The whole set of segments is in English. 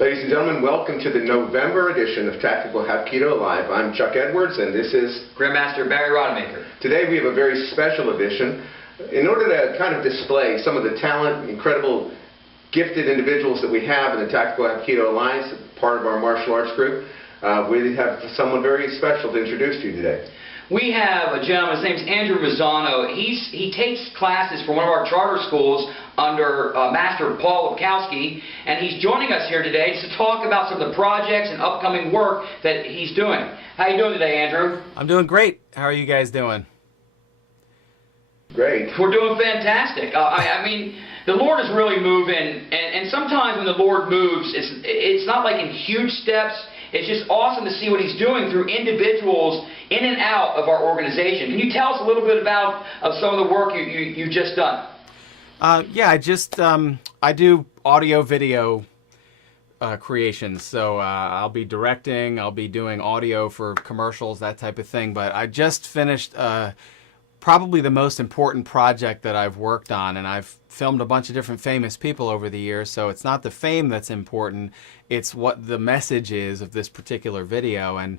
Ladies and gentlemen, welcome to the November edition of Tactical Hapkido Live. I'm Chuck Edwards, and this is Grandmaster Rodemaker. Today we have a very special edition. In order to kind of display some of the talent, incredible, gifted individuals that we have in the Tactical Hapkido Alliance, part of our martial arts group, we have someone very special to introduce to you today. We have a gentleman, his name's Andrew Manzano. He takes classes for one of our charter schools under Master Paul Wachowski, and he's joining us here today to talk about some of the projects and upcoming work that he's doing. How you doing today, Andrew? I'm doing great. How are you guys doing? Great. We're doing fantastic. I mean, the Lord is really moving, and sometimes when the Lord moves, it's not like in huge steps. It's just awesome to see what He's doing through individuals in and out of our organization. Can you tell us a little bit about some of the work you've just done? Yeah, I do audio video creations. So I'll be directing, I'll be doing audio for commercials, that type of thing. But I just finished probably the most important project that I've worked on, and I've filmed a bunch of different famous people over the years, so it's not the fame that's important, it's what the message is of this particular video. And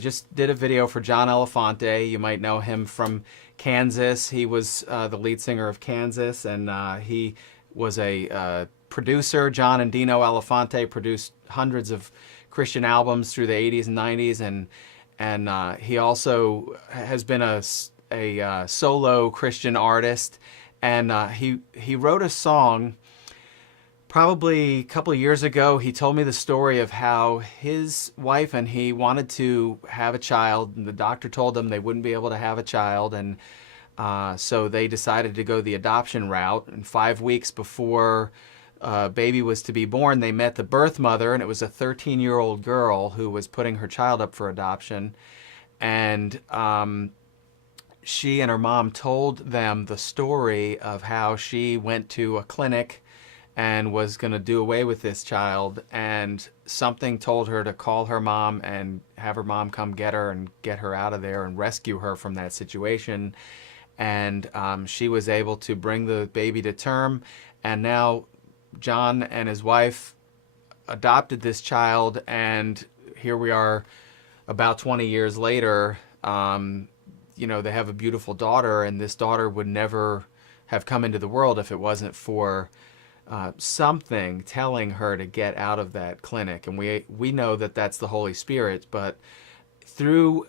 just did a video for John Elefante. You might know him from Kansas. He was the lead singer of Kansas, and he was a producer. John and Dino Elefante produced hundreds of Christian albums through the 80s and 90s, and he also has been a solo Christian artist, and he wrote a song probably a couple of years ago. He told me the story of how his wife and he wanted to have a child, and the doctor told them they wouldn't be able to have a child, and so they decided to go the adoption route. And 5 weeks before baby was to be born, they met the birth mother, and it was a 13-year-old girl who was putting her child up for adoption. And she and her mom told them the story of how she went to a clinic and was going to do away with this child, and something told her to call her mom and have her mom come get her and get her out of there and rescue her from that situation. And she was able to bring the baby to term, and now John and his wife adopted this child, and here we are about 20 years later. You know, they have a beautiful daughter, and this daughter would never have come into the world if it wasn't for something telling her to get out of that clinic. And we know that that's the Holy Spirit, but through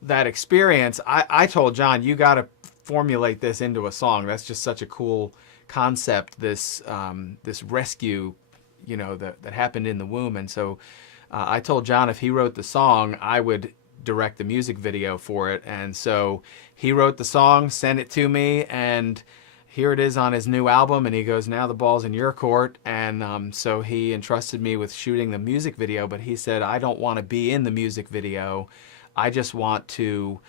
that experience, I told John, you got to formulate this into a song. That's just such a cool concept, this rescue, you know, that happened in the womb. And so I told John if he wrote the song, I would direct the music video for it. And so he wrote the song, sent it to me, and here it is on his new album. And he goes, now the ball's in your court. And so he entrusted me with shooting the music video, but he said, I don't want to be in the music video. I just want to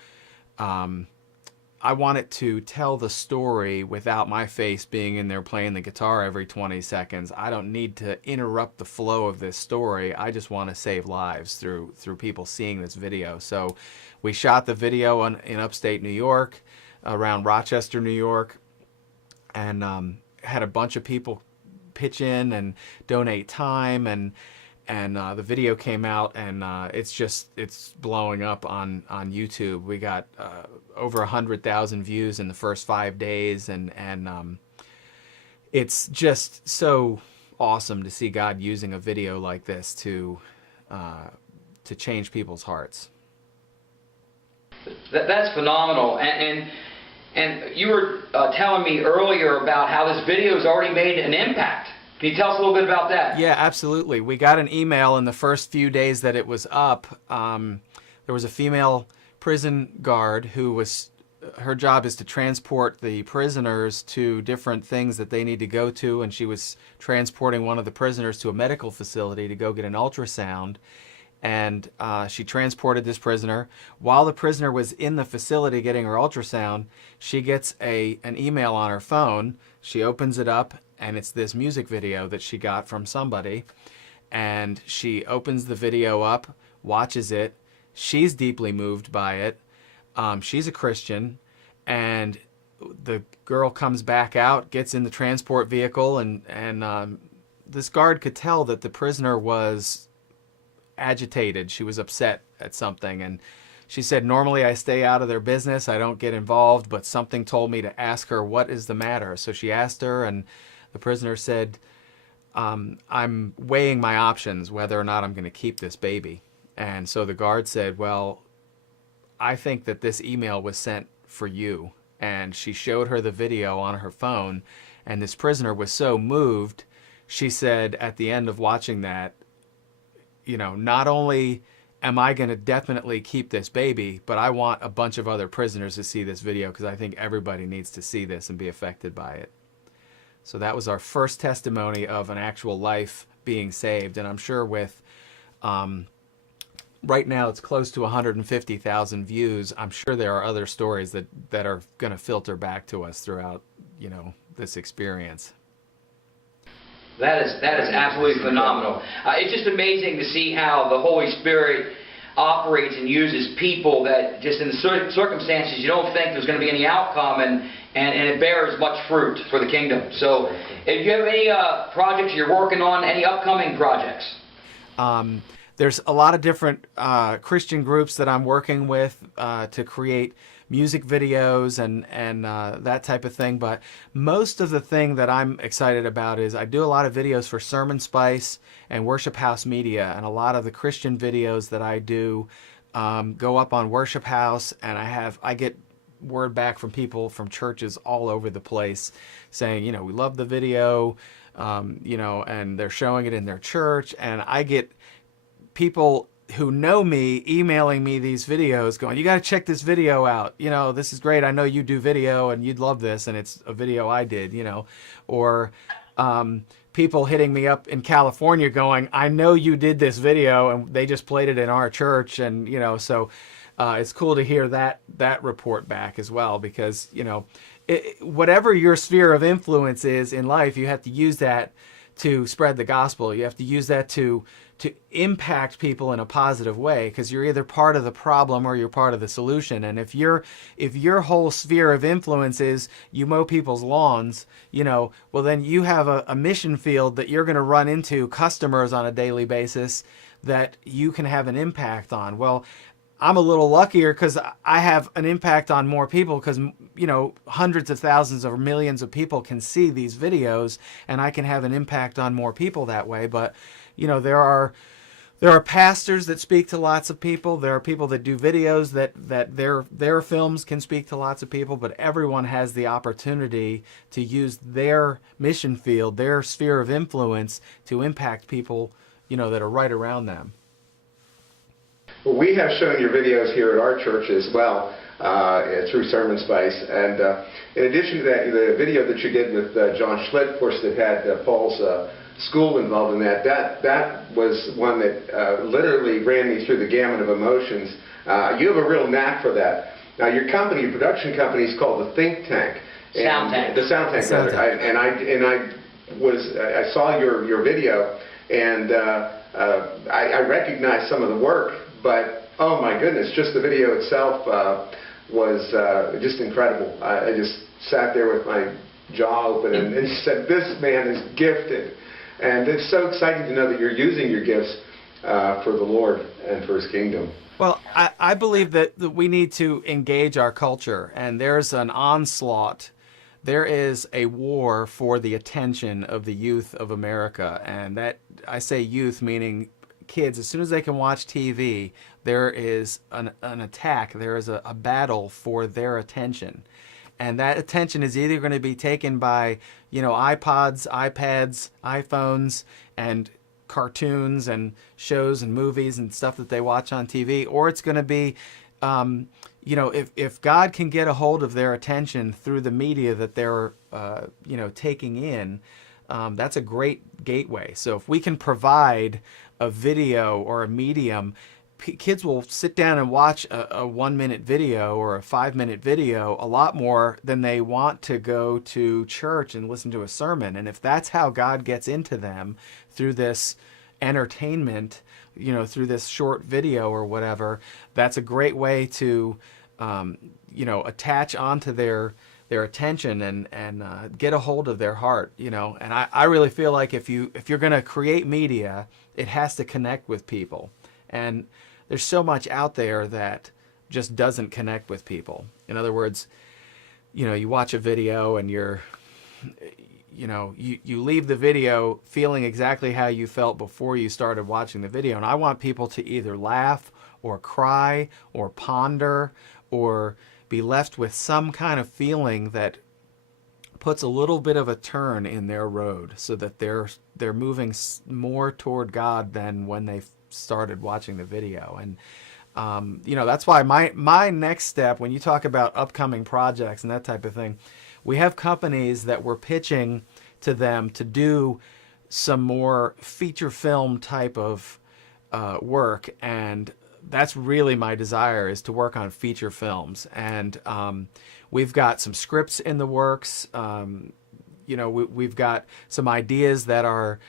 I want it to tell the story without my face being in there playing the guitar every 20 seconds. I don't need to interrupt the flow of this story. I just want to save lives through people seeing this video. So we shot the video in upstate New York, around Rochester, New York, and had a bunch of people pitch in and donate time, and the video came out, and it's blowing up on YouTube. We got over 100,000 views in the first 5 days, and it's just so awesome to see God using a video like this to change people's hearts. That's phenomenal, and you were telling me earlier about how this video has already made an impact. Can you tell us a little bit about that? Yeah, absolutely. We got an email in the first few days that it was up. There was a female prison guard who her job is to transport the prisoners to different things that they need to go to, and she was transporting one of the prisoners to a medical facility to go get an ultrasound. And she transported this prisoner. While the prisoner was in the facility getting her ultrasound, she gets an email on her phone. She opens it up, and it's this music video that she got from somebody. And she opens the video up, watches it. She's deeply moved by it. She's a Christian, and the girl comes back out, gets in the transport vehicle, and this guard could tell that the prisoner was agitated. She was upset at something, and she said, normally I stay out of their business, I don't get involved, but something told me to ask her what is the matter. So she asked her, and the prisoner said, I'm weighing my options whether or not I'm going to keep this baby. And so the guard said, well, I think that this email was sent for you. And she showed her the video on her phone, and this prisoner was so moved, she said at the end of watching that, you know, not only am I going to definitely keep this baby, but I want a bunch of other prisoners to see this video because I think everybody needs to see this and be affected by it. So that was our first testimony of an actual life being saved. And I'm sure with, right now it's close to 150,000 views. I'm sure there are other stories that are going to filter back to us throughout, you know, this experience. That is absolutely phenomenal. It's just amazing to see how the Holy Spirit operates and uses people that just in the circumstances you don't think there's going to be any outcome, and it bears much fruit for the kingdom. So if you have any projects you're working on, any upcoming projects? There's a lot of different Christian groups that I'm working with to create music videos and that type of thing. But most of the thing that I'm excited about is I do a lot of videos for Sermon Spice and Worship House Media, and a lot of the Christian videos that I do go up on Worship House, and I get word back from people from churches all over the place saying, you know, we love the video, you know, and they're showing it in their church, and I get people who know me emailing me these videos going, you got to check this video out. You know, this is great. I know you do video and you'd love this. And it's a video I did, you know, or people hitting me up in California going, I know you did this video and they just played it in our church. And, you know, so it's cool to hear that report back as well, because, you know, whatever your sphere of influence is in life, you have to use that to spread the gospel. You have to use that to impact people in a positive way, because you're either part of the problem or you're part of the solution. And if your whole sphere of influence is you mow people's lawns, you know, well then you have a mission field that you're going to run into customers on a daily basis that you can have an impact on. Well, I'm a little luckier because I have an impact on more people, because, you know, hundreds of thousands or millions of people can see these videos, and I can have an impact on more people that way. But, you know, there are pastors that speak to lots of people. There are people that do videos that their films can speak to lots of people, but everyone has the opportunity to use their mission field, their sphere of influence, to impact people, you know, that are right around them. Well, we have shown your videos here at our church as well through Sermon Spice, and in addition to that, the video that you did with John Schlitt, of course, that had Paul's school involved in that was one that literally ran me through the gamut of emotions. You have a real knack for that. Now, your company, your production company, is called the Think Tank. Sound Tank. The Sound Tank. I saw your video, and I recognized some of the work. But, oh my goodness, just the video itself was just incredible. I just sat there with my jaw open and said, this man is gifted. And it's so exciting to know that you're using your gifts for the Lord and for His kingdom. Well, I believe that we need to engage our culture, and there's an onslaught. There is a war for the attention of the youth of America, and that, I say youth, meaning kids. As soon as they can watch TV, there is an attack. There is a battle for their attention, and that attention is either going to be taken by, you know, iPods, iPads, iPhones, and cartoons and shows and movies and stuff that they watch on TV, or it's going to be, you know, if God can get a hold of their attention through the media that they're, you know, taking in, that's a great gateway. So if we can provide a video or a medium, kids will sit down and watch a 1-minute video or a 5-minute video a lot more than they want to go to church and listen to a sermon. And if that's how God gets into them through this entertainment, you know, through this short video or whatever, that's a great way to, you know, attach onto their their attention and get a hold of their heart, you know. And I really feel like if you're going to create media, it has to connect with people. And there's so much out there that just doesn't connect with people. In other words, you know, you watch a video and you leave the video feeling exactly how you felt before you started watching the video. And I want people to either laugh or cry or ponder or be left with some kind of feeling that puts a little bit of a turn in their road, so that they're moving more toward God than when they started watching the video. And you know, that's why my next step, when you talk about upcoming projects and that type of thing, we have companies that we're pitching to them to do some more feature film type of work, and that's really my desire, is to work on feature films. And we've got some scripts in the works. You know, we've got some ideas that are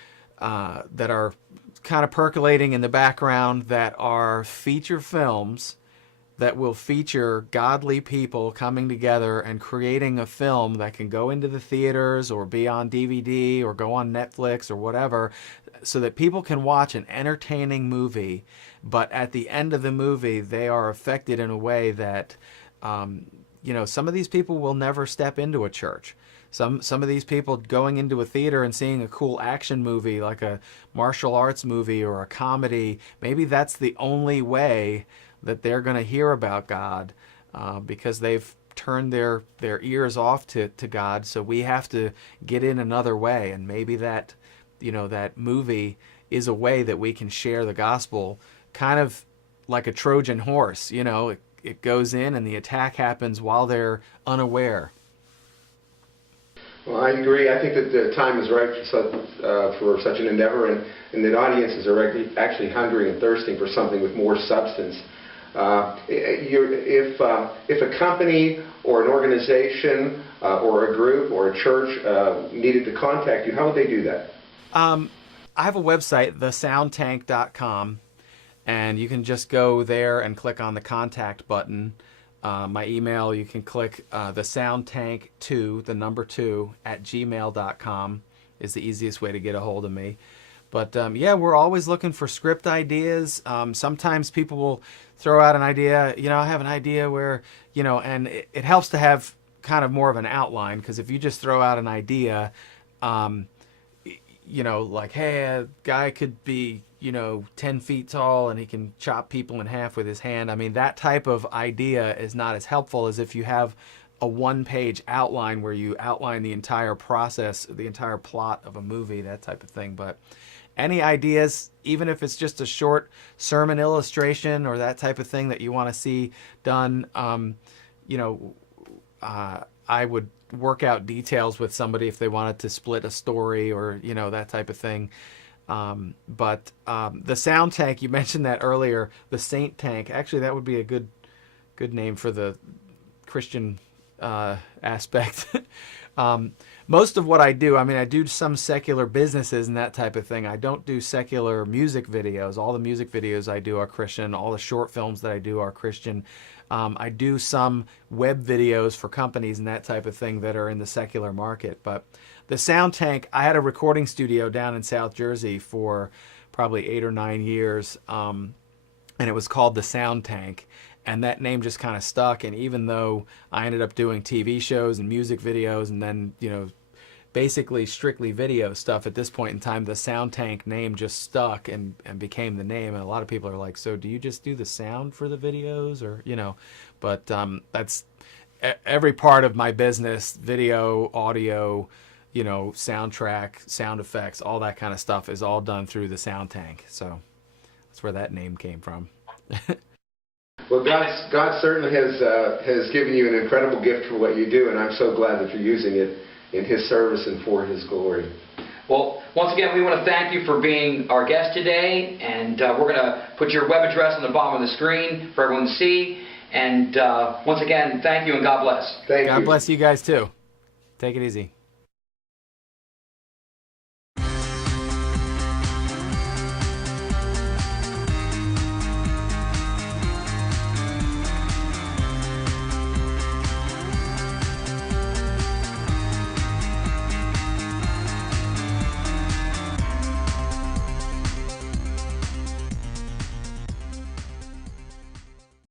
kind of percolating in the background, that are feature films that will feature godly people coming together and creating a film that can go into the theaters or be on DVD or go on Netflix or whatever, so that people can watch an entertaining movie, but at the end of the movie they are affected in a way that you know, some of these people will never step into a church. Some of these people going into a theater and seeing a cool action movie, like a martial arts movie or a comedy, maybe that's the only way that they're going to hear about God, because they've turned their ears off to God. So we have to get in another way, and maybe that, you know, that movie is a way that we can share the gospel, kind of like a Trojan horse. You know, it goes in and the attack happens while they're unaware. Well, I agree. I think that the time is right for such an endeavor, and that audiences are actually hungering and thirsting for something with more substance. If a company or an organization or a group or a church needed to contact you, how would they do that? I have a website, thesoundtank.com, and you can just go there and click on the contact button. My email, you can click thesoundtank2, the number 2, @gmail.com is the easiest way to get a hold of me. But yeah, we're always looking for script ideas. Sometimes people will throw out an idea, you know, I have an idea where, you know, and it helps to have kind of more of an outline, because if you just throw out an idea, you know, like, hey, a guy could be, you know, 10 feet tall and he can chop people in half with his hand. I mean, that type of idea is not as helpful as if you have a one-page outline where you outline the entire process, the entire plot of a movie, that type of thing. But any ideas, even if it's just a short sermon illustration or that type of thing that you want to see done, you know, I would work out details with somebody if they wanted to split a story or, you know, that type of thing. But the Sound Tank, you mentioned that earlier, the Saint Tank. Actually, that would be a good name for the Christian aspect. Most of what I do, I mean, I do some secular businesses and that type of thing. I don't do secular music videos. All the music videos I do are Christian. All the short films that I do are Christian. I do some web videos for companies and that type of thing that are in the secular market. But the Sound Tank, I had a recording studio down in South Jersey for probably 8 or 9 years, and it was called the Sound Tank. And that name just kind of stuck. And even though I ended up doing TV shows and music videos and then, you know, basically strictly video stuff, at this point in time, the Sound Tank name just stuck and became the name. And a lot of people are like, so do you just do the sound for the videos, or, you know? But that's every part of my business: video, audio, you know, soundtrack, sound effects, all that kind of stuff is all done through the Sound Tank. So that's where that name came from. Well, God certainly has given you an incredible gift for what you do, and I'm so glad that you're using it in His service and for His glory. Well, once again, we want to thank you for being our guest today, and we're going to put your web address on the bottom of the screen for everyone to see. And once again, thank you and God bless. Thank you. God bless you guys too. Take it easy.